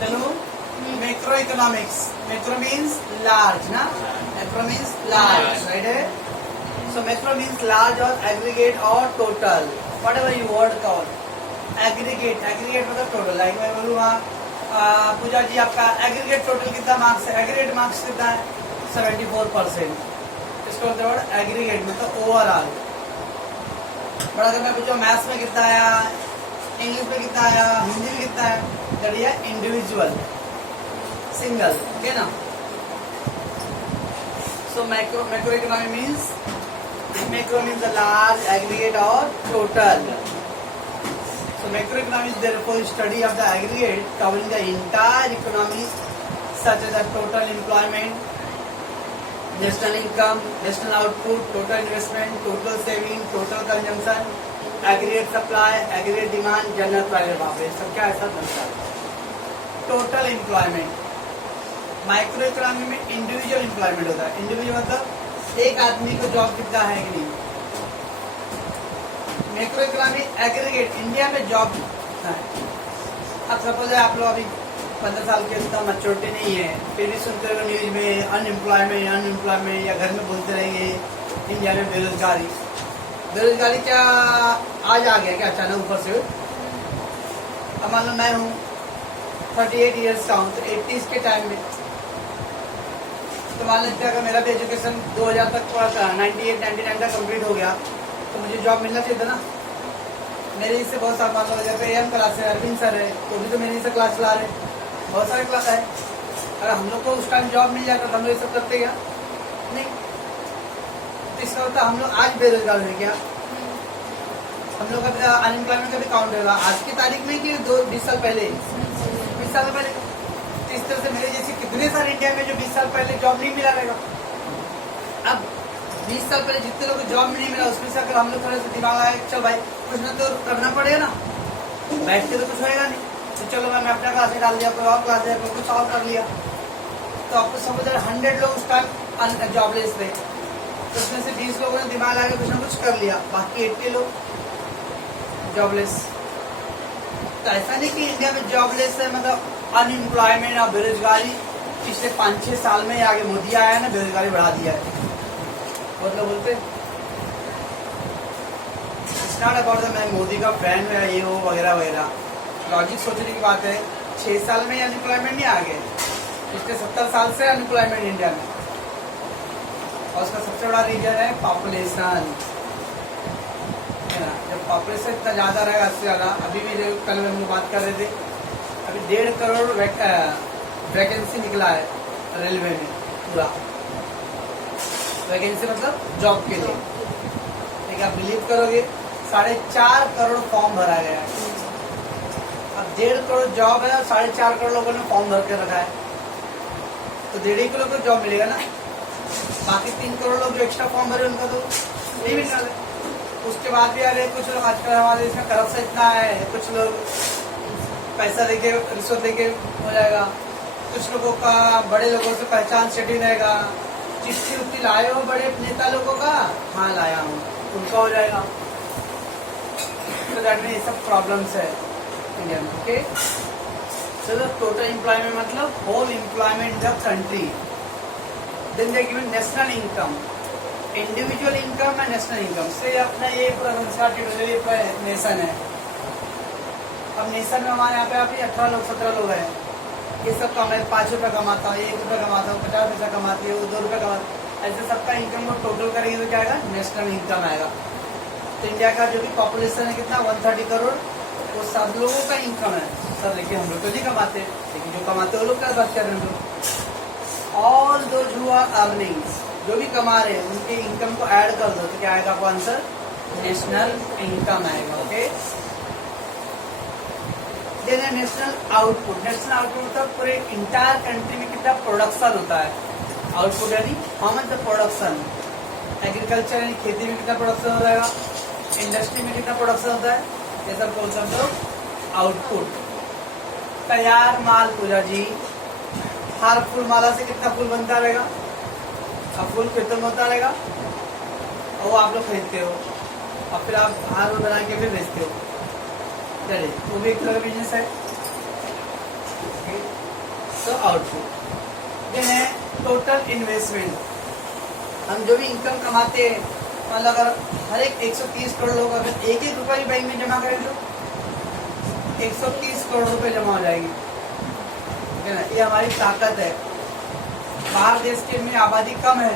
चलो macro economics, macro means large ना, macro means large, right है। सो मैक्रो मीन्स लार्ज और एग्रीगेट और total, what ever you word call aggregate, aggregate मतलब total. Like मैं बोलूँगा पूजा जी आपका एग्रीगेट टोटल कितना मार्क्स है, एग्रीगेट मार्क्स कितना है 74%। इसको बोलते हैं एग्रीगेट मतलब ओवरऑल। बट अगर मैं पूछूँ मैथ्स में कितना आया, इंग्लिश में कितना आया, हिंदी में कितना है, that is individual single, okay ना। So macro, macro economy means, macro means the large, aggregate और total. So macroeconomics therefore study of the aggregate covering the entire economy such as the total employment, national income, national output, total investment, total saving, total consumption, aggregate supply, aggregate demand, general price। बाप रे सब क्या ऐसा बनता है। Total employment, micro economy में individual employment होता है। इंडिविजुअल मतलब एक आदमी को जॉब कितना है कि नहीं। मैक्रो इकोनॉमी एग्रीगेट, इंडिया में जॉब है। अब सपोज है आप लोग अभी 15 साल के, इतना मैच्योरिटी नहीं है, फिर भी सुनते हो न्यूज में अनएम्प्लॉयमेंट अनएम्प्लॉयमेंट, या घर में बोलते रहेंगे इंडिया में बेरोजगारी। बेरोजगारी क्या आज आ गया क्या अचानक ऊपर से। अब मान लो मैं हूँ 38 ईयर्स का हूँ, तो 80s के टाइम में तो मान लेते हैं अगर मेरा भी एजुकेशन 2000 तक पढ़ा था, 98-99 तक कम्प्लीट हो गया, तो मुझे जॉब मिलना चाहिए था ना। मेरे इससे बहुत सारे मान लो जैसे AM क्लास है, अरविंद सर है, तो भी तो मेरे से क्लास चला रहे, बहुत सारे क्लास है। अगर हम लोग को उस टाइम जॉब मिल जाता तो हम लोग ये सब करते क्या नहीं। तो इसका होता हम लोग आज बेरोजगार हो क्या, हम लोग का अनएम्प्लॉयमेंट का भी काउंट होगा आज की तारीख में कि 20 साल पहले, 20 साल पहले। तो इस तरह से मेरे जैसे कितने सारे इंडिया में जो 20 साल पहले जॉब नहीं मिला रहेगा। अब 20 साल पहले जितने लोग जॉब नहीं मिला उसमें से अगर हम लोग थोड़ा सा दिमाग आए, चल भाई कुछ ना तो करना पड़ेगा ना, बैठ के तो कुछ होएगा नहीं, तो चलो मैं अपना क्लास डाल दिया, कोई और क्लास है, कोई कुछ और कर लिया। तो आपको समझ 100 लोग उस टाइम जॉबलेस थे, तो उसमें से 20 लोगों ने दिमाग आगे कुछ ना कुछ कर लिया, बाकी 80 लोग जॉबलेस। तो ऐसा नहीं कि इंडिया में जॉबलेस है मतलब अनएम्प्लॉयमेंट और बेरोजगारी पिछले 5-6 साल में आगे मोदी आया है ना, बेरोजगारी बढ़ा दिया है। मतलब बोलते स्टार्ट अबाउट मैं मोदी का फैन है ये वो वगैरह वगैरह, लॉजिक सोचने की बात है। 6 साल में अनएम्प्लॉयमेंट नहीं आ गए, पिछले 70 साल से अनएम्प्लॉयमेंट इंडिया में, और उसका सबसे बड़ा रीजन है पॉपुलेशन, है ना। जब पॉपुलेशन इतना ज़्यादा रहेगा, इससे ज़्यादा, अभी भी कल हम लोग बात कर रहे थे, अभी 1.5 करोड़ वैकेंसी निकला है रेलवे में, पूरा वैकेंसी मतलब जॉब के लिए। ठीक है, आप बिलीव करोगे 4.5 करोड़ फॉर्म भरा गया है। अब 1.5 करोड़ जॉब है और 4.5 करोड़ लोगों ने फॉर्म भर के रखा है, तो 1.5 करोड़ को जॉब मिलेगा ना। बाकी 3 करोड़ लोग जो एक्स्ट्रा फॉर्म भरे उनका तो नहीं मिल रहा है। उसके बाद भी अरे कुछ लोग आजकल हमारे इसमें करप्शन इतना है, कुछ लोग पैसा देके रिश्वत देके हो जाएगा, कुछ लोगों का बड़े लोगों से पहचान सेटिंग रहेगा, चिट्ठी उट्ठी लाए हो बड़े नेता लोगों का, हाँ लाया हूँ, उनका हो जाएगा। तो दैट में ये सब प्रॉब्लम्स है इंडिया में। ओके, चलो टोटल एम्प्लॉयमेंट मतलब whole employment in the country. Then they given national income, individual income and national income से अपना ये पूरा संसार पूरा नेशन है। अब नेशन में हमारे यहाँ पे अभी 18 लोग 17 लोग हैं, ये सब कमाए 5 रुपये कमाता हूँ, 1 रुपये कमाता हूँ, 50 पैसा कमाते हो, 2 रुपये कमाते, ऐसे सबका इनकम को टोटल करेंगे तो क्या आएगा, नेशनल इनकम आएगा। तो इंडिया का जो भी पॉपुलेशन है कितना 130 करोड़, वो सब लोगों का इनकम है। सब देखिए हम लोग तो नहीं कमाते, लेकिन जो कमाते वो लोग क्या बात कर रहे हैं हम लोग। All those who are earnings, जो भी कमा रहे हैं उनके इनकम को ऐड कर दो तो क्या आएगा आपको आंसर, नेशनल इनकम आएगा। ओके, देन है नेशनल आउटपुट। नेशनल आउटपुट मतलब पूरे इंटायर कंट्री में कितना प्रोडक्शन होता है। आउटपुट यानी how much the production, agriculture यानी खेती में कितना प्रोडक्शन हो जाएगा, इंडस्ट्री में कितना प्रोडक्शन होता है, ये सब बोल सकते हो आउटपुट। तैयार माल पूजा जी, हर फूल माला से कितना फूल बनता रहेगा, अब फूल खेतों में होता रहेगा और वो आप लोग खरीदते हो और फिर आप हार बना के फिर बेचते हो। चलिए वो भी एक तरह का बिजनेस है। तो आउटपुट ये है टोटल इन्वेस्टमेंट। हम जो भी इनकम कमाते हैं, मतलब अगर हर एक 130 करोड़ लोग अगर एक एक रुपये बैंक में जमा करें तो 130 करोड़ रुपए जमा हो जाएंगे, ठीक है ना। ये हमारी ताकत है। बाहर देश के में आबादी कम है,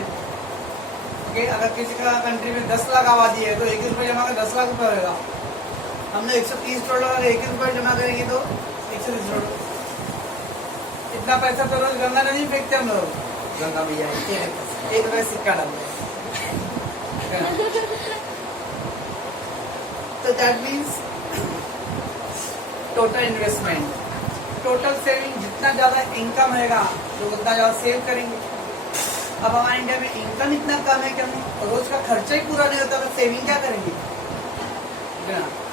ओके। अगर किसी का कंट्री में 10 लाख आबादी है तो एक रुपये जमा कर 10 लाख रुपए होगा। हमने 130 करोड़ अगर एक रुपये जमा करेंगे तो 130 करोड़। इतना पैसा तो रोज गंगा नदी फेंकते हम लोग। गंगा भैया एक रुपये सिक्का डाल तो that means total investment, total saving. जितना ज्यादा इनकम रहेगा तो उतना ज्यादा सेव करेंगे। अब हमारे इंडिया में इनकम इतना कम है कि हम रोज का खर्चा ही पूरा नहीं होता तो सेविंग क्या करेंगे,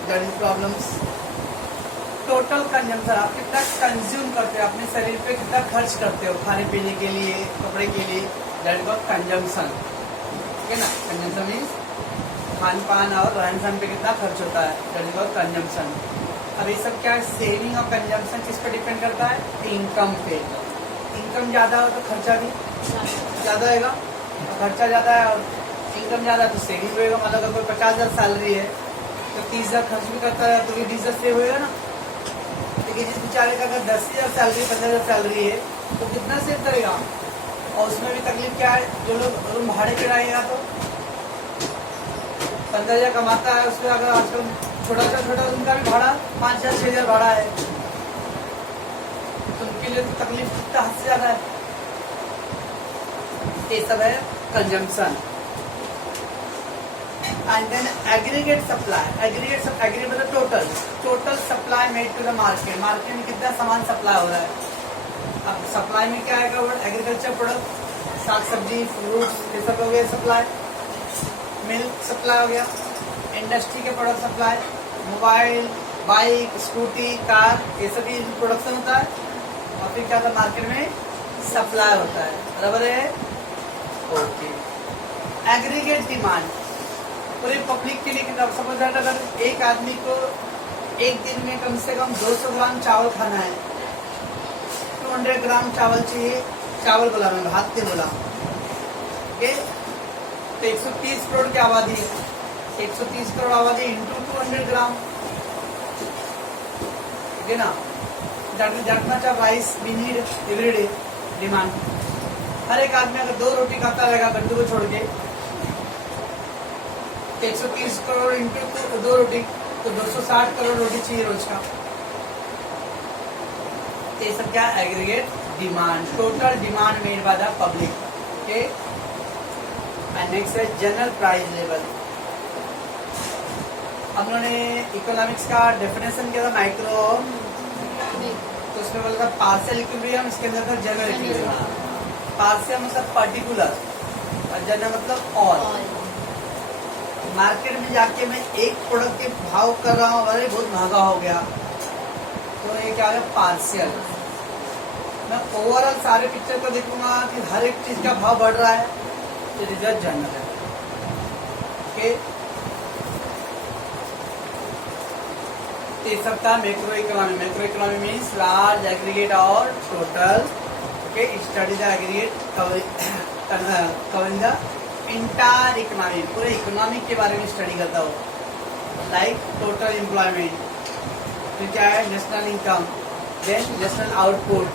that is problems. Total consumption, आप कितना कंज्यूम करते हो, अपने शरीर पे कितना खर्च करते हो, खाने पीने के लिए, कपड़े के लिए, दैट इज कॉल्ड कंजम्पशन, ठीक है ना। कंजम्पशन मीन्स खान पान और रहन सहन पे कितना खर्च होता है, दैट इज कॉल्ड कंजम्पशन। अब ये सब क्या है, सेविंग और कंजम्पशन किस पे डिपेंड करता है, इनकम पे। इनकम ज्यादा हो तो खर्चा भी ज्यादा होगा, खर्चा ज्यादा है और इनकम ज्यादा है तो सेविंग होगा। मतलब अगर कोई 50,000 सैलरी है तो 30,000 खर्च भी करता है तो भी 20,000 सेव होगा ना। लेकिन जिस बेचारे का अगर 10,000 सैलरी 15,000 सैलरी है तो कितना सेव करेगा। और उसमें भी तकलीफ क्या है, जो लोग रूम भाड़े पे रहेगा तो 15,000 कमाता है, उसमें अगर आजकल छोटा उनका भी भाड़ा 5,000 6,000 भाड़ा है तो उनके लिए तो तकलीफ कितना हद से ज्यादा है। ये सब है consumption. And then aggregate supply. Aggregate मतलब total supply made to the market. Market में कितना सामान सप्लाई हो रहा है। अब सप्लाई में क्या आएगा वर्ड, एग्रीकल्चर प्रोडक्ट, साग सब्जी, फ्रूट्स, ये सब हो गया सप्लाई। मिल्क सप्लाई हो गया, इंडस्ट्री के product supply, mobile, bike, scooty, car, ये सभी प्रोडक्शन होता है। और फिर क्या होता है, मार्केट में सप्लाई होता है, बराबर है, ओके। एग्रीगेट डिमांड पूरे पब्लिक के लिए कितना, सपोज दैट अगर एक आदमी को एक दिन में कम से कम 200 ग्राम चावल खाना है, 200 ग्राम चावल चाहिए, चावल बोला मैं, भात नहीं बोला, ओके। तो 130 करोड़ की आबादी है, 130 करोड़ आबादी इंटू 200 ग्राम, ठीक है ना। That much of rice we need every day demand. हर एक आदमी अगर 2 रोटी खाता रहेगा गड्ढू को छोड़ के, 130 करोड़ इंटू 2 रोटी तो 260 करोड़ रोटी चाहिए रोज का। ये सब क्या, aggregate demand, total demand made by the public, okay. And next है जनरल प्राइस लेवल। हम लोगों ने इकोनॉमिक्स का डेफिनेशन किया था माइक्रो, तो उसमें बोला था पार्शियल इक्विलिब्रियम, इसके अंदर था जनरल इक्विलिब्रियम। पार्शियल मतलब पर्टिकुलर और जनरल मतलब ऑल। मार्केट में जाके मैं एक प्रोडक्ट के भाव कर रहा हूँ, अरे बहुत महंगा हो गया, तो ये क्या है, पार्शियल। मैं ओवरऑल सारे पिक्चर को देखूंगा कि हर एक चीज का भाव बढ़ रहा है, तो रिजल्ट जनरल है, ओके। ये सब था macro economy. Macro economy means large aggregate और total, okay. Study the aggregate covering the entire economy, पूरे इकोनॉमिक के बारे में स्टडी करता हो, लाइक टोटल एम्प्लॉयमेंट, फिर क्या है national income, then national output.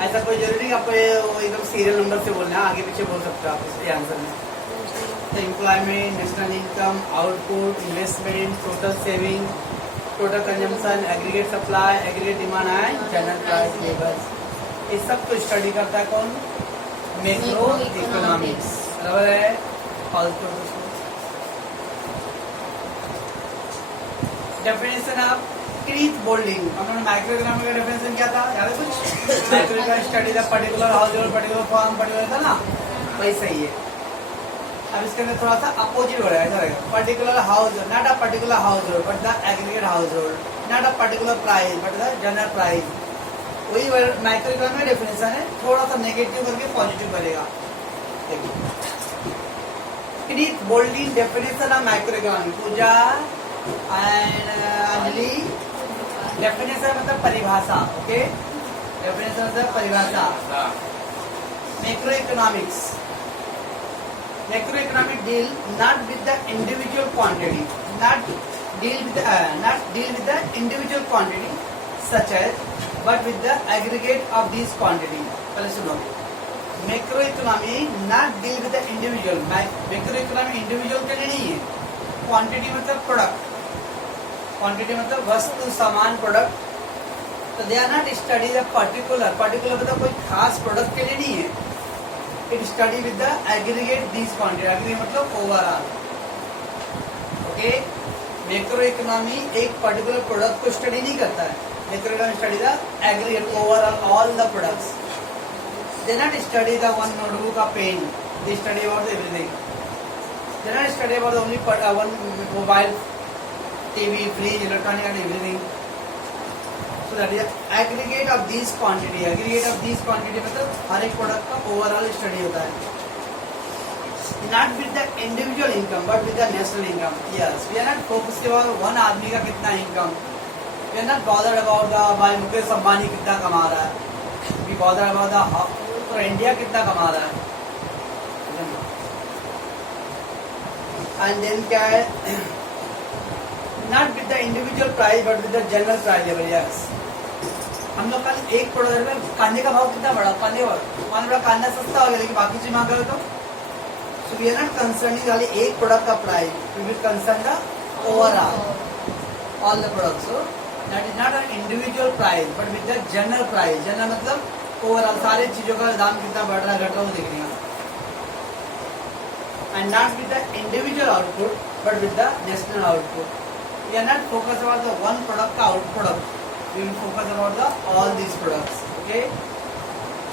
ऐसा कोई जरूरी नहीं आपको एकदम सीरियल नंबर से बोलना है, आगे पीछे बोल सकते हो आप इस आंसर में। तो employment, national income, output, investment, total saving, total consumption, aggregate supply, aggregate demand है, जनरल प्राइस लेवल। इस सब को स्टडी करता है कौन, मैक्रो इकोनॉमिक्स, बराबर है। Definition of Kenneth Boulding. हमने माइक्रो इकोनॉमिक का डेफिनेशन क्या था, याद है कुछ? Micro economic study the particular household, particular firm, particular था ना, वही सही है। अब इसके अंदर थोड़ा सा अपोजिट हो रहा है, ऐसा रहेगा, particular house, not a particular household but the aggregate household, not a particular price but the general price. वही माइक्रो इकोनॉमिक डेफिनेशन है, थोड़ा सा नेगेटिव करके पॉजिटिव करेगा। Kenneth Boulding definition of micro economic. Pooja and Anjali, definition मतलब परिभाषा, okay. Definition मतलब परिभाषा। Macro economics, macro economic deal not with the individual quantity, not deal with the individual quantity such as but with the aggregate of these quantity। पहले सुनो, macro economy not deal with the individual, macro economy individual के लिए नहीं है। Quantity मतलब product, quantity मतलब वस्तु सामान प्रोडक्ट, तो they are not study the particular, particular मतलब कोई खास प्रोडक्ट के लिए नहीं है। It study with the aggregate this quantity, aggregate मतलब ओवरऑल। ओके, मैक्रो इकोनॉमी एक पर्टिकुलर प्रोडक्ट को स्टडी नहीं करता है, macro economy study the aggregate overall all the products. They not study the one notebook of pen, they study about everything. They not study about only one mobile, TV, fridge, electronic and everything. So that is aggregate of these quantity, aggregate of these quantity मतलब हर एक product का overall study होता है। Not with the individual income but with the national income। Yes, we are not focused about one आदमी का कितना income, we are not bothered about the भाई मुकेश अंबानी कितना कमा रहा है, we bothered about the और इंडिया कितना कमा रहा है। And then क्या है, not with the individual price but with the general price level। Yes, हम लोग कल एक प्रोडक्ट में कांदे का भाव कितना बढ़ा, कांदे मान बड़ा कांदा सस्ता हो गया लेकिन बाकी चीज मांग रहे तो so we are not concerning खाली एक प्रोडक्ट का price, we will concern the overall all the products. So that is not an individual price but with the general price. General मतलब ओवरऑल सारी चीजों का दाम कितना बढ़ रहा है घट रहा है देखने का। And not with the individual output but with the national output. We are not focus about the one product का out product, we will focus about the all these products। okay,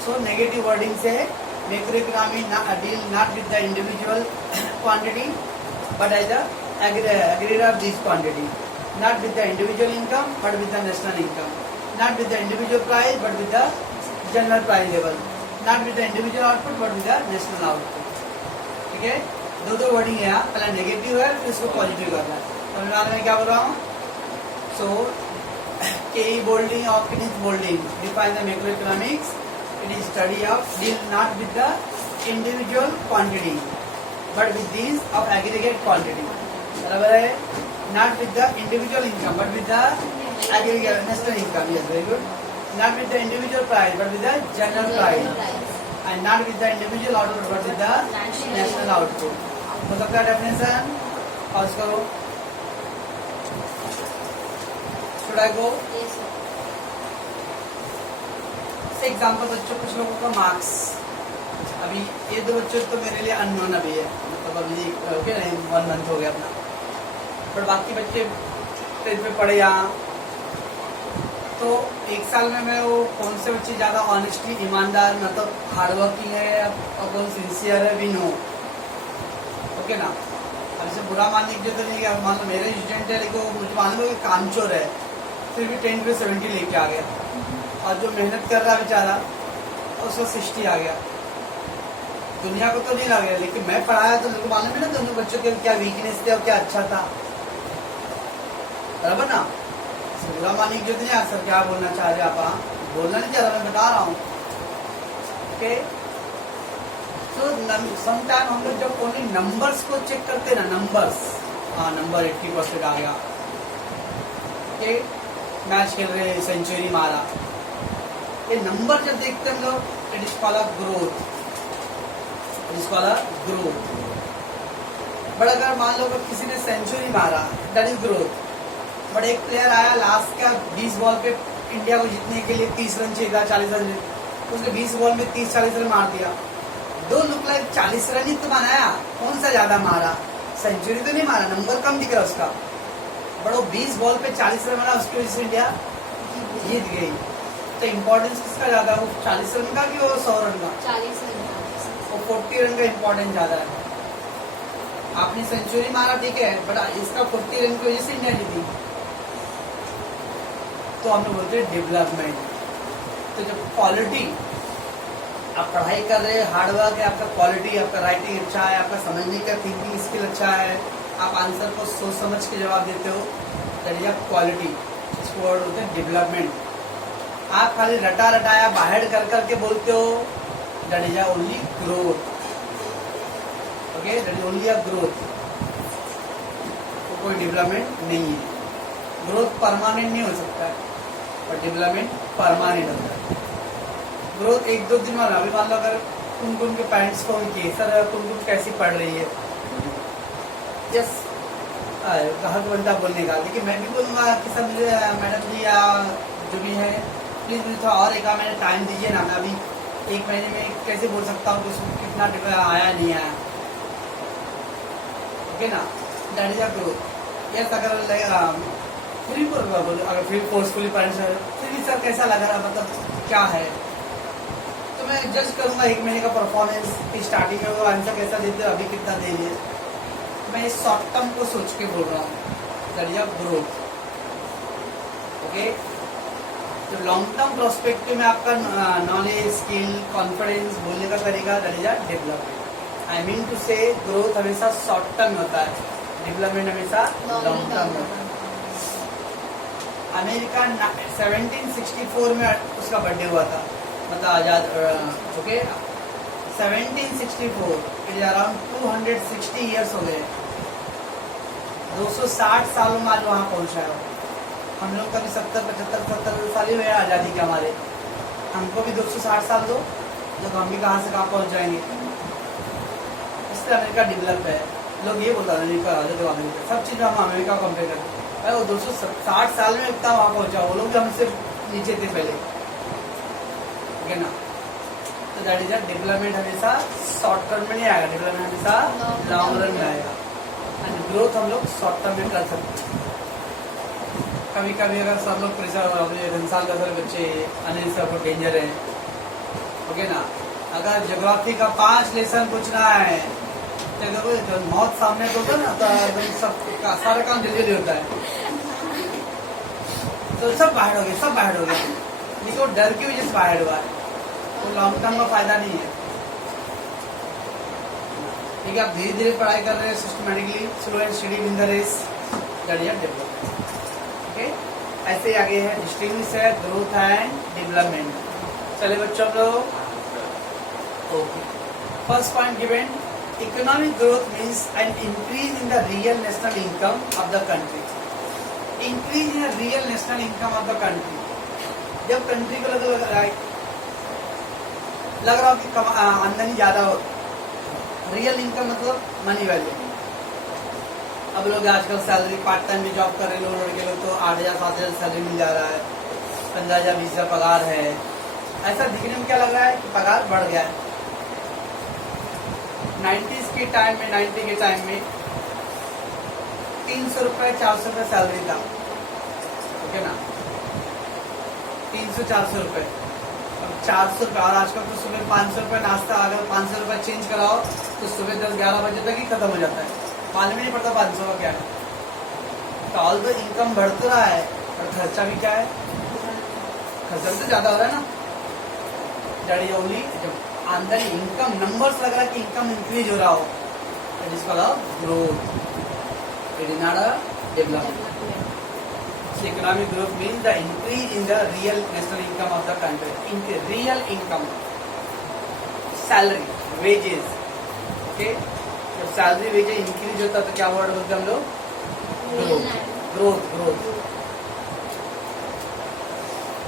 so negative wording से macro economy deal not with the individual quantity but as the aggregate of these quantity, not with the individual income but with the national income, not with the individual price but with the general price level, not with the individual output but with the national output। ठीक है, दो wording है यहाँ, पहला negative है फिर इसको positive करना है। समझ में आ रहा है क्या बोल रहा हूँ? सो K.E. Boulding or Kenneth Boulding define the macroeconomics। It is study of deal not with the individual quantity but with these of aggregate quantity। बराबर है, not with the individual income but with the aggregate national income। Yes, very good। Not with the individual price but with the general price and not with the individual output but with the national output। हो सकता है definition और करो। Should I go? Yes, sir। Example बच्चों, कुछ लोगों का marks अभी ये दो बच्चों तो मेरे लिए अननोन अभी है, मतलब अभी ओके नहीं 1 मंथ हो गया अपना, पर बाकी बच्चे 10th में पढ़े यहाँ। तो एक साल में मैं वो कौन से बच्चे ज़्यादा ऑनेस्टली ईमानदार मतलब हार्ड वर्किंग है और कौन सिंसियर है भी नो। ओके ना, अब इसे बुरा मानने की जरूरत नहीं है। मान लो मेरे स्टूडेंट है लेकिन मुझे मालूम है कि कामचोर है, फिर भी 10 पे 70 लेके आ गया, और जो मेहनत कर रहा बेचारा उसको 60 आ गया। दुनिया को तो नहीं लग गया लेकिन मैं पढ़ाया तो मेरे को मालूम है ना दोनों बच्चों के क्या वीकनेस थे और क्या अच्छा था। बराबर ना, बुरा मानने की जरूरत नहीं है। सर क्या बोलना चाह रहे आप? बोलना नहीं चाह रहा, मैं बता रहा हूँ। ओके, तो समटाइम हम लोग जब ओनली नंबर्स को चेक करते ना, नंबर्स, हाँ नंबर 80% आ गया, ओके मैच खेल रहे सेंचुरी मारा, ये नंबर जब देखते हम लोग it is called growth, it is called growth. But अगर मान लो अगर किसी ने सेंचुरी मारा दैट इज ग्रोथ, बट एक प्लेयर आया लास्ट का 20 बॉल पे इंडिया को जीतने के लिए 30 रन चाहिए था, 40 रन, उसने 20 बॉल में 30-40 रन मार दिया। दो लुक लाइक 40 रन ही तो बनाया, कौन सा ज्यादा मारा? सेंचुरी तो नहीं मारा, नंबर कम दिख रहा उसका, बट वो 20 बॉल पे 40 रन मारा, उसकी वजह से इंडिया जीत गई। तो इम्पोर्टेंस किसका ज्यादा, वो 40 रन का कि वो 100 रन का? 40 रन का। वो 40 रन का इम्पोर्टेंस ज्यादा है। आपने सेंचुरी मारा ठीक है, बट इसका 40 रन की वजह से इंडिया जीती, तो हम लोग बोलते हैं डेवलपमेंट। तो जब क्वालिटी, आप पढ़ाई कर रहे हैं, हार्डवर्क है आपका, क्वालिटी, आपका राइटिंग अच्छा है, आपका समझने का थिंकिंग स्किल अच्छा है, आप आंसर को सोच समझ के जवाब देते हो, दैट इज क्वालिटी। इसको वर्ड होते हैं डेवलपमेंट। आप खाली रटा रटाया बाहर कर करके बोलते हो, that is only growth. Okay, that is only a growth, तो कोई डेवलपमेंट नहीं है। ग्रोथ परमानेंट नहीं हो सकता है और डेवलपमेंट परमानेंट होता है। ग्रोथ एक दो दिन में, अभी मान लो अगर कुमकुम के पेरेंट्स फोन किए, सर कुमकुम कैसी पढ़ रही है, यस कहा तो बनता बोलने का, लेकिन मैं भी बोलूँगा कि सर मुझे मैडम जी या जो भी है प्लीज़ मुझे थोड़ा और एक महीने टाइम दीजिए ना, मैं अभी एक महीने में कैसे बोल सकता हूँ कि उसमें कितना आया नहीं आया। ओके ना, that is a growth. Yes अगर अगर फिर फोर्सफुली पेरेंट्स फिर भी सर कैसा लग रहा, मतलब क्या है, तो मैं जज करूँगा एक महीने का परफॉर्मेंस की स्टार्टिंग में वो आंसर कैसा देते हो, अभी कितना दे दिए। मैं इस शॉर्ट टर्म को सोच के बोल रहा हूँ, that is a growth. Okay, तो लॉन्ग टर्म प्रोस्पेक्टिव में आपका नॉलेज, स्किल, कॉन्फिडेंस, बोलने का तरीका, that is a development. I mean to say growth हमेशा शॉर्ट टर्म में होता है, डेवलपमेंट हमेशा लॉन्ग टर्म में होता है। अमेरिका 1764 में उसका बर्थडे हुआ था, मतलब आजाद। Okay, 1764, it is around 260 years हो गए, 260 सालों में आज वहाँ पहुँचा है। हम लोग का भी 70-75 साल ही हुए आज़ादी के हमारे, हमको भी 260 साल दो, जब हम भी कहाँ से कहाँ पहुँच जाएंगे। इसलिए अमेरिका डेवलप है। लोग ये बोलते हैं अमेरिका, सब चीज़ हम अमेरिका को कंपेयर करते हैं, वो 260 साल में इतना वहाँ पहुँचा, वो लोग हमसे नीचे थे पहले। ठीक है ना, तो दैट इज अ डेवलपमेंट हमेशा शॉर्ट टर्म में नहीं आएगा, डेवलपमेंट हमेशा लॉन्ग रन में आएगा। एंड ग्रोथ हम लोग शॉर्ट टर्म में कर सकते हैं। कभी कभी अगर सब लोग प्रेशर, इंसान का सर बच्चे अनिल सर को डेंजर है, ओके ना, अगर ज्योग्राफी का 5 लेसन पूछना है तो मौत सामने तो होता ना, तो एकदम सब सारा काम जल्दी होता है, तो सब बाहर हो गए, सब बाहर हो गए, लेकिन वो डर की वजह से बाहर हुआ है, तो लॉन्ग टर्म का फायदा नहीं है। ठीक है, आप धीरे धीरे पढ़ाई कर रहे हैं systematically, slow and study in the race, that is development. Okay, ऐसे ही आगे है डिस्टिंग्विश है ग्रोथ एंड डेवलपमेंट। चले बच्चों लोग, okay, first point given, economic growth means an increase in the real national income of the country. Increase in real national income of the country, जब country को लग रहा हो कि आमदनी ज्यादा हो, रियल इनकम मतलब मनी वैल्यू। अब लोग आजकल सैलरी पार्ट टाइम में जॉब कर रहे लोग, लड़के लोग तो 8,000-7,000 सैलरी मिल जा रहा है, 15,000-20,000 पगार है, ऐसा दिखने में क्या लग रहा है कि पगार बढ़ गया है। 90s के टाइम में, 90 के टाइम में 300 रुपये 400 रुपये सैलरी था, ओके ना, 300-400 रुपये, अब 400 रुपये, और आजकल तो सुबह 500 रुपये नाश्ता, अगर 500 रुपये चेंज कराओ तो सुबह 10-11 बजे तक ही खत्म हो जाता है, मालूम ही नहीं पड़ता 500 का क्या है। तो ऑल तो इनकम बढ़ तो रहा है, और खर्चा भी क्या है, खर्चा तो ज्यादा हो रहा है ना। दैट इज ओनली जब आमदनी इनकम नंबर्स लग रहा है कि इनकम इंक्रीज हो रहा हो, that is called growth, it is not a development. Economic growth means the increase in the real national income of the country, real income, salary, wages. Okay, जब salary wages increase होता तो क्या word बोलते हम लोग, growth, growth.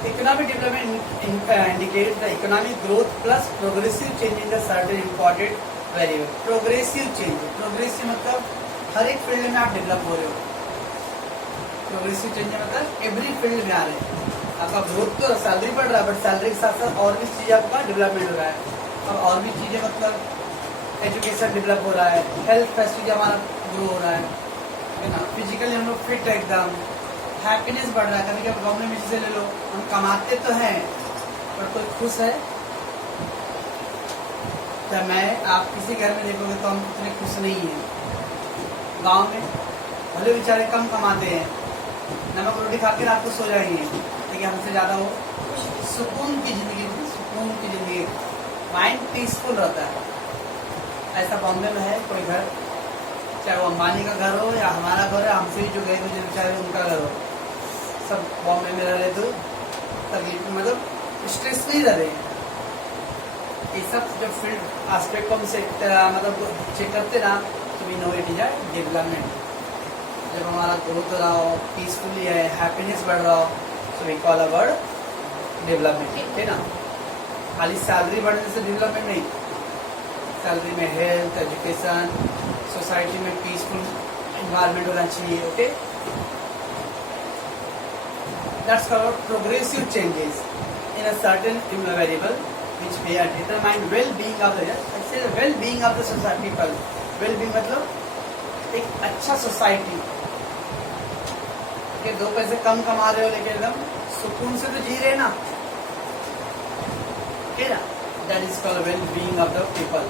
Economic development indicates the economic growth plus progressive change in the certain important variable. Progressive change, progressive मतलब हर एक field में आप डेवलप हो रहे हो, प्रोग्रेसिव चेंज मतलब एवरी फील्ड में आ रहे हैं। आपका ग्रोथ तो सैलरी बढ़ रहा है, बट सैलरी के साथ साथ और भी चीजें आपका डेवलपमेंट हो रहा है, अब और भी चीजें मतलब एजुकेशन डेवलप हो रहा है, हेल्थ फैसिलिटी हमारा ग्रो हो रहा है ना, फिजिकली हम लोग फिट है एकदम, हैप्पीनेस बढ़ रहा है। कभी कभी गाँव में चीजें ले लो, हम कमाते तो हैं पर कोई खुश है, जब मैं आप किसी घर में देखोगे तो हम इतने खुश नहीं हैं। गांव में भले बेचारे कम कमाते हैं, नमक रोटी खा के रात को सो जाएंगे, लेकिन हमसे ज्यादा वो सुकून की जिंदगी, सुकून की जिंदगी, माइंड पीसफुल रहता है। ऐसा बॉम्बे में है कोई घर, चाहे वो अंबानी का घर हो या हमारा घर है, हमसे भी जो गए मुझे बेचारे उनका घर हो, सब बॉम्बे में रह रहे तो तकलीफ में, मतलब स्ट्रेस नहीं रह रहे हैं। ये सब जो फील्ड एस्पेक्ट को हम से मतलब चेक करते ना, तो we know it is a development. जब हमारा ग्रोथ हो रहा हो, पीसफुली है, हैप्पीनेस बढ़ रहा हो, so we call a word development, है ना। खाली सैलरी बढ़ने से डेवलपमेंट नहीं, सैलरी में हेल्थ, एजुकेशन, सोसाइटी में पीसफुल एनवायरनमेंट होना चाहिए। Okay, that's called progressive changes in a certain variable which may determine well-being of the well-being of the society people. Well-being मतलब एक अच्छा सोसाइटी के 2 पैसे कम कमा रहे हो लेकिन एकदम सुकून से तो जी रहे ना, ठीक है ना। That is called well being of the people.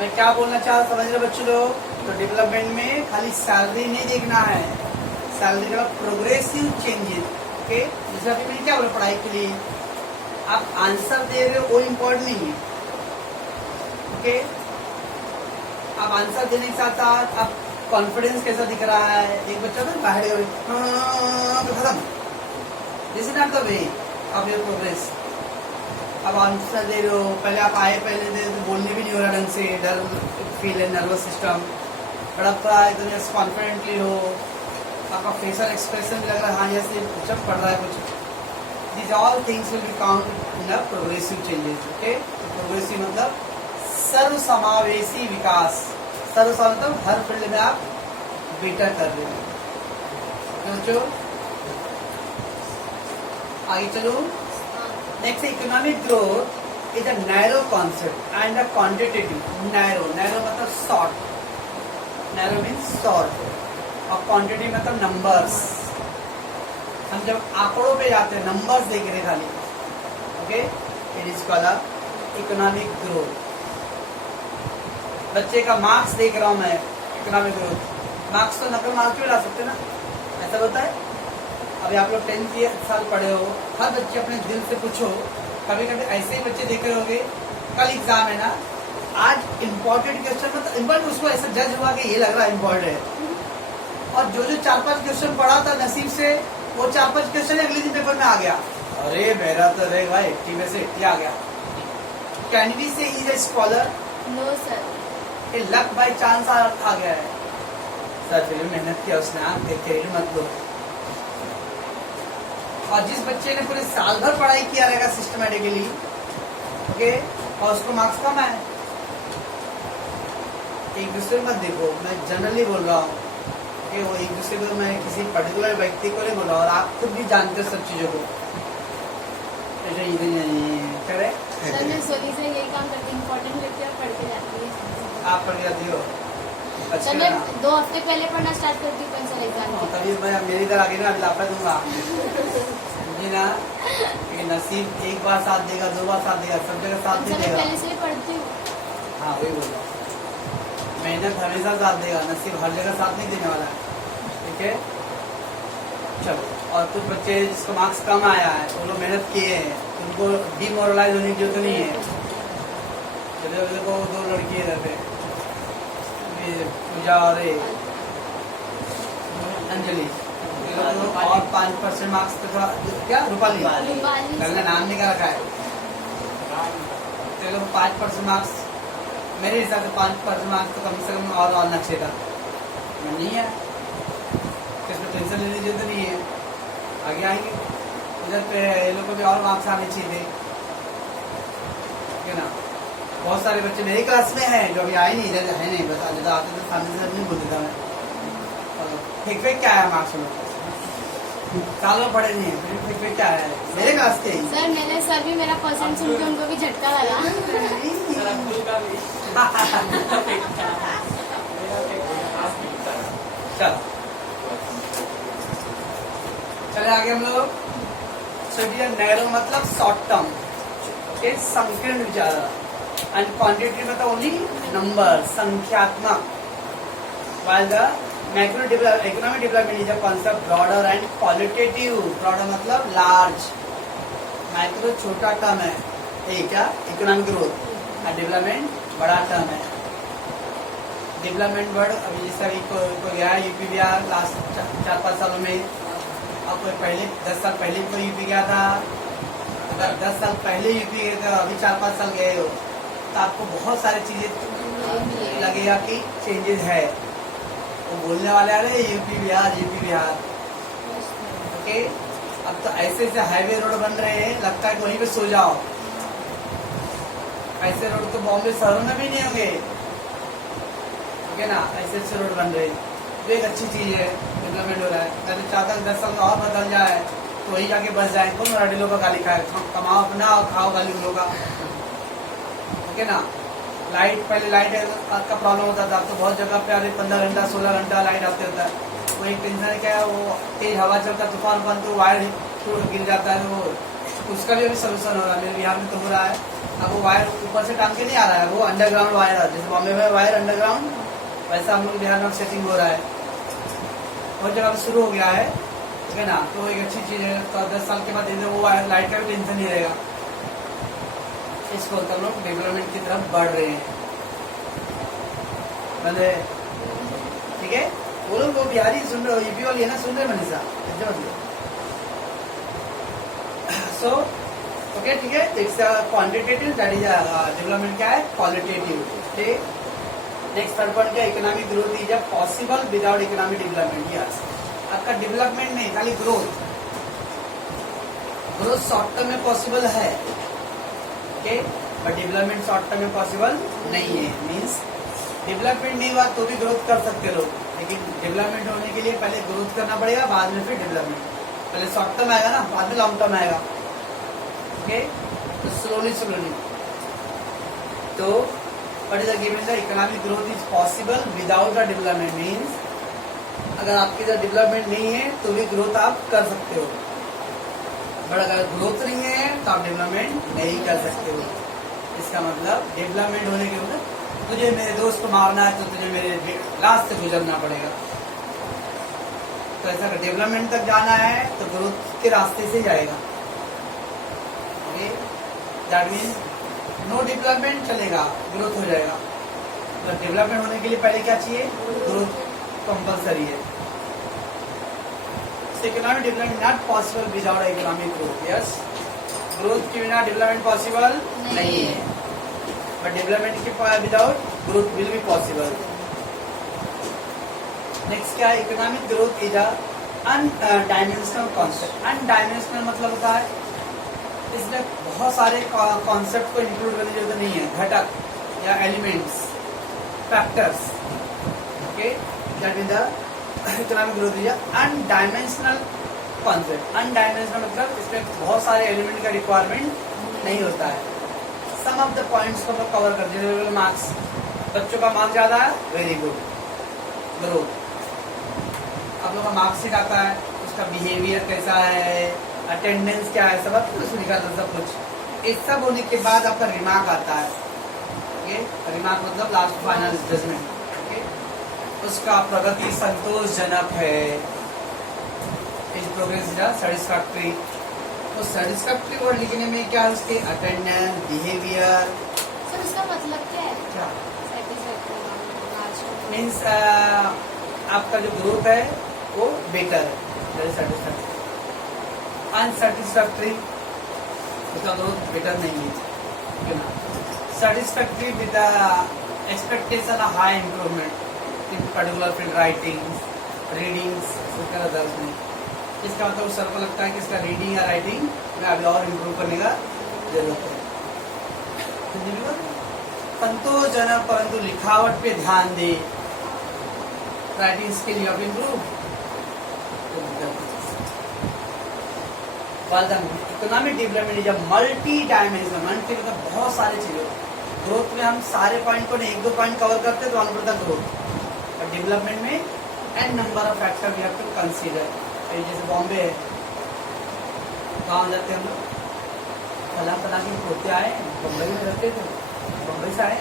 मैं क्या बोलना चाह समझ रहे बच्चों लोग? तो डेवलपमेंट में खाली सैलरी नहीं देखना है, सैलरी का प्रोग्रेसिव चेंजेस। ओके, जैसे अभी मैंने क्या बोला, पढ़ाई के लिए आप आंसर दे रहे हो वो इम्पोर्टेंट नहीं है। ओके, आप आंसर देने के साथ साथ आप कॉन्फिडेंस कैसा दिख रहा है। एक बच्चा तो बाहर खत्म, this is not the way of your progress. अब आंसर दे रहे हो, पहले आप आए, पहले दे तो बोलने भी नहीं हो रहा ढंग से, डर फील है, नर्वस सिस्टम बड़ा एकदम कॉन्फिडेंटली हो, आपका फेशियल एक्सप्रेशन भी लग रहा है हाँ जैसे जब पढ़ रहा है कुछ। These all things will be count in a progressive changes. Okay, progressive मतलब सर्व समावेशी विकास। सर्व मतलब हर फील्ड में आप बेटर कर रहे हो। सोचो आगे चलो। Next, economic growth is a narrow concept and a quantitative. Narrow मतलब शॉर्ट, नैरो मीन्स शॉर्ट, और क्वांटिटी मतलब नंबर्स। हम जब आंकड़ों पे जाते हैं, नंबर्स देख रहे खाली, okay, it is called economic growth. बच्चे का मार्क्स देख रहा हूं मैं, इकोनॉमिक ग्रोथ। मार्क्स तो नकल मार्क्स भी ला सकते ना, ऐसा होता है। अभी आप लोग 10th साल पढ़े हो, हर बच्चे अपने दिल से पूछो, कभी कभी ऐसे ही बच्चे देखे होंगे, कल एग्जाम है ना, आज इम्पोर्टेंट क्वेश्चन मतलब इम्पोर्टेंट, उसको ऐसा जज हुआ कि ये लग रहा है इम्पोर्टेंट है, और जो 4-5 क्वेश्चन पढ़ा था नसीब से, वो 4-5 क्वेश्चन अगले दिन पेपर में आ गया। अरे मेरा तो रे भाई 80 में से 80 आ गया। Can we say is a scholar? No sir. ये लक बाय चांस आ गया है सर, फिर भी मेहनत किया उसने, आप देखे मत लो। और जिस बच्चे ने पूरे साल भर पढ़ाई किया रहेगा सिस्टमेटिकली, ओके, और उसको मार्क्स कम आए। एक दूसरे मत देखो, मैं जनरली बोल रहा हूँ कि वो एक दूसरे को, मैं किसी पर्टिकुलर व्यक्ति को नहीं बोल रहा, और आप खुद भी जानते हो सब चीजों को। सर मैं सोनी से यही काम करती हूँ, इम्पोर्टेंट लेक्चर पढ़ के जाती है। आप पढ़ के जाती हो? अच्छा, सर मैं 2 हफ्ते पहले पढ़ना स्टार्ट करती हूँ पेंसिल एग्जाम के। तभी मैं मेरी तरह आगे ना लापा दूंगा, समझी ना। कि नसीब एक बार साथ देगा, 2 बार साथ देगा, सब जगह साथ नहीं देगा। पहले से ही पढ़ती हूँ। हाँ वही बोल रहा हूँ, मेहनत हमेशा साथ देगा, नसीब हर जगह साथ नहीं देने वाला है। ठीक है, चलो। और कुछ बच्चे जिसको मार्क्स कम आया है, वो लोग मेहनत किए हैं, उनको डिमोरलाइज होने की जरूरत नहीं है। चलो देखो 2 लड़की इधर पे, पूजा और अंजलि, और 5% मार्क्स तो क्या रूपाली, कल नाम नहीं क्या रखा है, चलो 5% मार्क्स, मेरे हिसाब से 5% मार्क्स तो कम से कम और नक्शे का नहीं है, इसमें टेंशन लेने की जरूरत नहीं है। आगे आएंगे इधर पे, ये लोग को भी और मार्क्स आने चाहिए, ठीक है ना। बहुत सारे बच्चे मेरे क्लास में हैं जो अभी आए नहीं, इधर है नहीं, बता देता, आते तो सामने से नहीं बोल देता मैं। ठीक फेक क्या है मार्क्स में, सालों पढ़े नहीं है, फिर फेक क्या है मेरे क्लास के। सर मैंने सर भी मेरा परसेंट सुन के उनको भी झटका लगा। चले आगे हम लोग। नैरो मतलब शॉर्ट टर्म, संकीर्ण विचार, एंड क्वांटिटी मतलब ओनली नंबर, संख्यात्मक। while the macro economic development is a concept broader and qualitative. broader मतलब large, macro छोटा टर्म है, ये क्या इकोनॉमिक ग्रोथ, और डेवलपमेंट बड़ा टर्म है। डेवलपमेंट वर्ड अभी जैसे अभी कोई गया है यूपी बिहार लास्ट 4-5 सालों में, अब कोई पहले 10 साल पहले कोई यूपी गया था, अगर 10 साल पहले यूपी गए थे अभी 4-5 साल गए हो तो आपको बहुत सारी चीजें लगेगा कि चेंजेस है। वो बोलने वाले आ रहे यूपी बिहार। ओके, अब तो ऐसे ऐसे हाईवे रोड बन रहे हैं, लगता है वहीं पे सो जाओ। ऐसे रोड तो बॉम्बे शहरों में भी नहीं होंगे, ठीक है ना। ऐसे ऐसे रोड बन रहे हैं, तो एक अच्छी चीज है, डेवलपमेंट हो रहा है। मैं तो चाहता हूँ 10 साल में और बदल जाए तो वही जाके बस जाए, कौन मराठी लोग का गाली खाए, कमाओ अपना और खाओ गाली उन लोग का, ठीक है ना। लाइट, पहले लाइट का प्रॉब्लम होता था, अब तो बहुत जगह पे अभी 15 घंटा 16 घंटा लाइट आते होता है। वो एक टेंशन क्या है, वो तेज हवा चलता है, तूफान बन तो वायर गिर जाता है, वो उसका भी अभी सोल्यूशन हो रहा है। मेरे बिहार में तो हो रहा है। अब वो वायर ऊपर से टांग के नहीं आ रहा है, वो अंडरग्राउंड वायर है। जैसे बॉम्बे में वायर अंडरग्राउंड, वैसा हम लोग बिहार में सेटिंग हो रहा है, बहुत जगह पे शुरू हो गया है, ठीक है ना। तो एक अच्छी चीज है। तो 10 साल के बाद वो वायर लाइट का भी टेंशन नहीं रहेगा। इसको हम लोग डेवलपमेंट की तरफ बढ़ रहे हैं, भले, ठीक है। वो लोग वो बिहारी सुन रहे हो, यूपी वाली है ना, सुन रहे मनीषा, सो ओके, ठीक है। It's quantitative, that is development क्या है, क्वालिटेटिव, ठीक। नेक्स्ट थर्ड पॉइंट क्या, economic growth is possible without economic development. Yes, आपका डेवलपमेंट नहीं, खाली ग्रोथ शॉर्ट टर्म में पॉसिबल है, okay, but development short term में पॉसिबल नहीं है। मीन्स डेवलपमेंट नहीं हुआ तो भी ग्रोथ कर सकते लोग, लेकिन डेवलपमेंट होने के लिए पहले ग्रोथ करना पड़ेगा, बाद में फिर डेवलपमेंट। पहले शॉर्ट टर्म आएगा ना, बाद में लॉन्ग टर्म आएगा, ओके। तो स्लोली तो what is the given, the economic growth is possible without the development. Means अगर आपकी इधर डेवलपमेंट नहीं है तो भी ग्रोथ आप कर सकते हो, बट अगर ग्रोथ नहीं है तो आप डेवलपमेंट नहीं कर सकते हो। इसका मतलब डेवलपमेंट होने के बाद तुझे मेरे दोस्त को मारना है तो तुझे मेरे रास्ते से गुजरना पड़ेगा। तो ऐसा अगर डेवलपमेंट तक जाना है तो ग्रोथ के रास्ते से जाएगा, okay. That means no development चलेगा, ग्रोथ हो जाएगा। तो डेवलपमेंट होने के लिए पहले क्या चाहिए, ग्रोथ कंपल्सरी है। Economic development not possible without economic growth. Yes, growth के बिना डेवलपमेंट पॉसिबल नहीं है, बट डेवलपमेंट के without growth will be possible. Next क्या है, economic growth is unidimensional concept. Unidimensional मतलब होता है इसमें बहुत सारे कॉन्सेप्ट को इंक्लूड करने की जरूरत नहीं है, घटक या elements, factors, okay. That is the economic growth is unidimensional concept. Unidimensional मतलब इसमें बहुत सारे एलिमेंट का रिक्वायरमेंट नहीं होता है। सम ऑफ द पॉइंट्स को हम कवर कर देते। मार्क्स, बच्चों का मार्क्स ज्यादा है, वेरी गुड, ग्रोथ। आप लोग का मार्क्सिट आता है, उसका बिहेवियर कैसा है, अटेंडेंस क्या है, सब कुछ निकालता, सब कुछ। इस सब होने के बाद आपका रिमार्क आता है, ओके। रिमार्क मतलब लास्ट फाइनल जजमेंट, ओके। उसका प्रगति संतोषजनक है, इज प्रोग्रेस इज सेटिस्फैक्टरी। तो सेटिस्फैक्टरी वर्ड लिखने में क्या है, उसके अटेंडेंस, बिहेवियर। सर इसका मतलब क्या है? क्या सेटिस्फैक्टरी मीन्स आपका जो ग्रोथ है वो बेटर है, सेटिस्फैक्टरी। अनसेटिस्फैक्टरी, उसका ग्रोथ बेटर नहीं है, satisfactory with expectation of high improvement in particular field, writing, readings, उसमें। इसका मतलब सर को लगता है कि इसका रीडिंग या राइटिंग में अभी और इम्प्रूव करने का जरूरत है। संतोषजनक परंतु लिखावट पे ध्यान दे, writing skill you improve. Economic development is multi dimensional. Multi मतलब बहुत सारी चीजें। ग्रोथ में हम सारे पॉइंट को नहीं, 1-2 पॉइंट कवर करते हैं तो वन पड़ता ग्रोथ। और डेवलपमेंट में an number of factor we have to consider. जैसे बॉम्बे है, गाँव जाते हम लोग, फला के पोते आए, बम्बई में रहते थे, बम्बई से आए,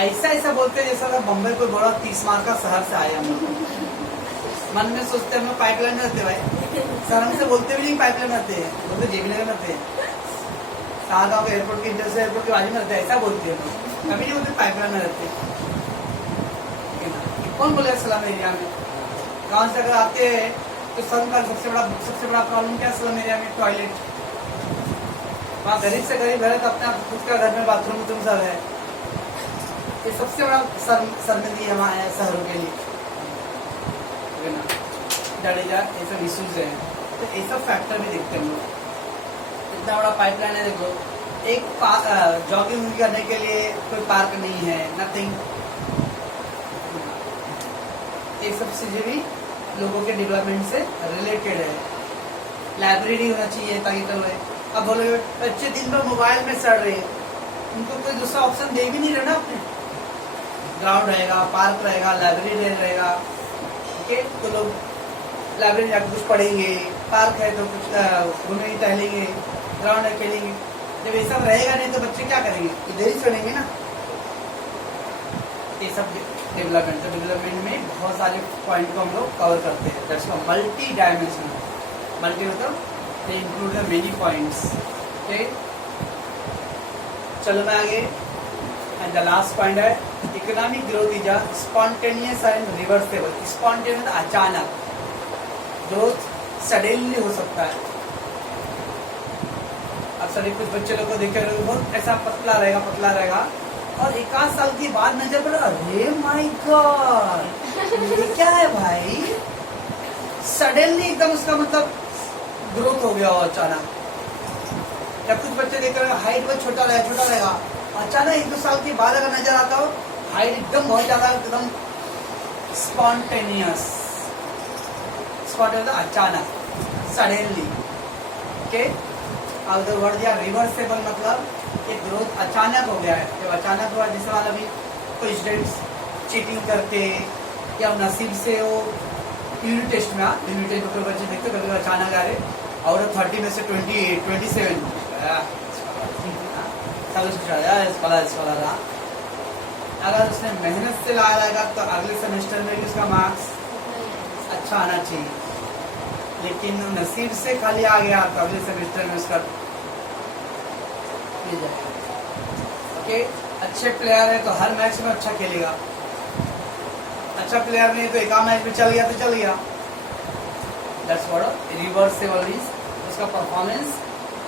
ऐसा ऐसा बोलते हैं जैसा बम्बई कोई बड़ा 30 मार का शहर से आए हम लोग। मन में सोचते हम लोग पाइपलाइन में रहते भाई, सर हमसे बोलते भी नहीं पाइपलाइन में रहते हैं, बोलते जेबी नगर में रहते हैं, शाहगांव के एयरपोर्ट के इंटरनेशनल एयरपोर्ट के बाजू में रहते हैं, ऐसा बोलते हैं लोग, कभी नहीं बोलते पाइपलाइन में रहते। कौन बोलेगा स्लम एरिया में? गांव से अगर आते हैं तो सबसे बड़ा प्रॉब्लम क्या है स्लम एरिया में? टॉयलेट। वहाँ गरीब से गरीब है तो अपना खुद का घर में बाथरूम तुम सब है। ये सबसे बड़ा शर्मिंदगी है वहाँ शहरों के लिए ना, जडेजा ये सब इश्यूज है। तो ये सब फैक्टर भी देखते हैं हम लोग। इतना बड़ा पाइपलाइन है, देखो एक जॉगिंग करने के लिए कोई पार्क नहीं है, नथिंग। ये सब चीजें भी लोगों के डेवलपमेंट से रिलेटेड है। लाइब्रेरी होना चाहिए ताकि चलो। अब बोले बच्चे दिन भर मोबाइल में सड़ रहे, उनको कोई दूसरा ऑप्शन दे भी नहीं रहा ना। अपने ग्राउंड रहेगा, पार्क रहेगा, लाइब्रेरी रहेगा, ओके, तो लोग लाइब्रेरी जाकर कुछ पढ़ेंगे, पार्क है तो कुछ घूमेंगे टहलेंगे, ग्राउंड है खेलेंगे। जब ये सब रहेगा नहीं तो बच्चे क्या करेंगे? इधर ही चढ़ेंगे ना। ये सब डेवलपमेंट में बहुत सारे पॉइंट को हम लोग कवर करते हैं। That's called multi dimensional. Multi मतलब they include the many points. Okay, चलो मैं आगे। एंड द लास्ट पॉइंट है economic growth is a spontaneous and reversible. Spontaneous मतलब अचानक, ग्रोथ सडनली हो सकता है। अब सभी कुछ बच्चे लोग को देखकर बहुत ऐसा पतला रहेगा और एक आध साल के बाद नजर पड़ा, अरे माय गॉड ये क्या है भाई? सडनली एकदम उसका मतलब ग्रोथ हो गया हो अचानक। या कुछ बच्चे देखकर हाइट बहुत छोटा रहेगा, अचानक एक दो साल के बाद अगर नजर आता हो हाइट एकदम बहुत ज्यादा एकदम स्पॉन्टेनियस अचानक, सडनली। ओके, अब उधर वर्ड दिया रिवर्सेबल मतलब ये ग्रोथ अचानक हो गया है। जब अचानक हुआ, जैसे वाला भी कोई स्टूडेंट्स चीटिंग करके या नसीब से वो यूनिट टेस्ट में कोई बच्चे देखते कभी अचानक आ रहे और 30 में से 28, 27 रहा। अगर उसने मेहनत से लाया रहेगा तो अगले सेमेस्टर में भी उसका मार्क्स अच्छा आना चाहिए। लेकिन नसीब से खाली आ गया तो अगले सेमेस्टर में उसका मिल जाएगा। ओके, अच्छे प्लेयर है तो हर मैच में अच्छा खेलेगा। अच्छा प्लेयर नहीं तो एक मैच में चल गया तो चल गया। That's what reversible is. उसका परफॉर्मेंस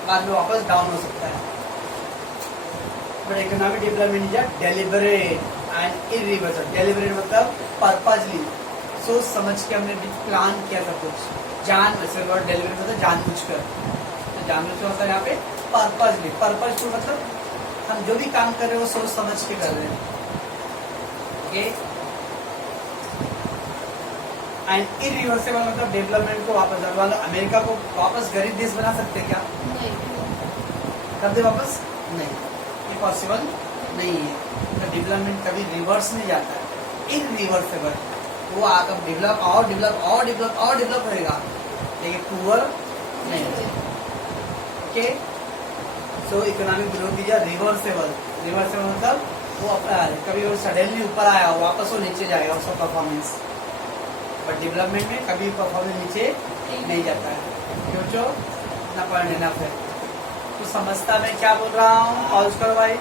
बाद में वापस डाउन हो सकता है। But economic development is deliberate and irreversible. Deliberate मतलब पर्पजली, सोच समझ के हमने प्लान किया सब कुछ, डेलिबरेट मतलब जानबूझकर। तो जानबूझकर होता है यहाँ पे पर्पजली। पर्पजफुल मतलब हम जो भी काम कर रहे हैं वो सोच समझ के कर रहे हैं। ओके, एंड इरिवर्सिबल मतलब डेवलपमेंट को वापस वाला अमेरिका को वापस गरीब देश बना सकते हैं क्या? कर दे वापस? नहीं, ये पॉसिबल नहीं है। तो डेवलपमेंट कभी रिवर्स नहीं जाता है, इरिवर्सिबल। वो आकर डेवलप होगा, लेकिन पुअर नहीं। Okay, so economic growth is reversible. Reversible मतलब वो कभी वो सडनली ऊपर आया वापस वो नीचे जाएगा उसका परफॉर्मेंस। बट डेवलपमेंट में कभी परफॉर्मेंस नीचे नहीं जाता है। क्यों? ना पढ़ने ना फिर तो समझता मैं क्या बोल रहा हूँ। पॉज करो भाई।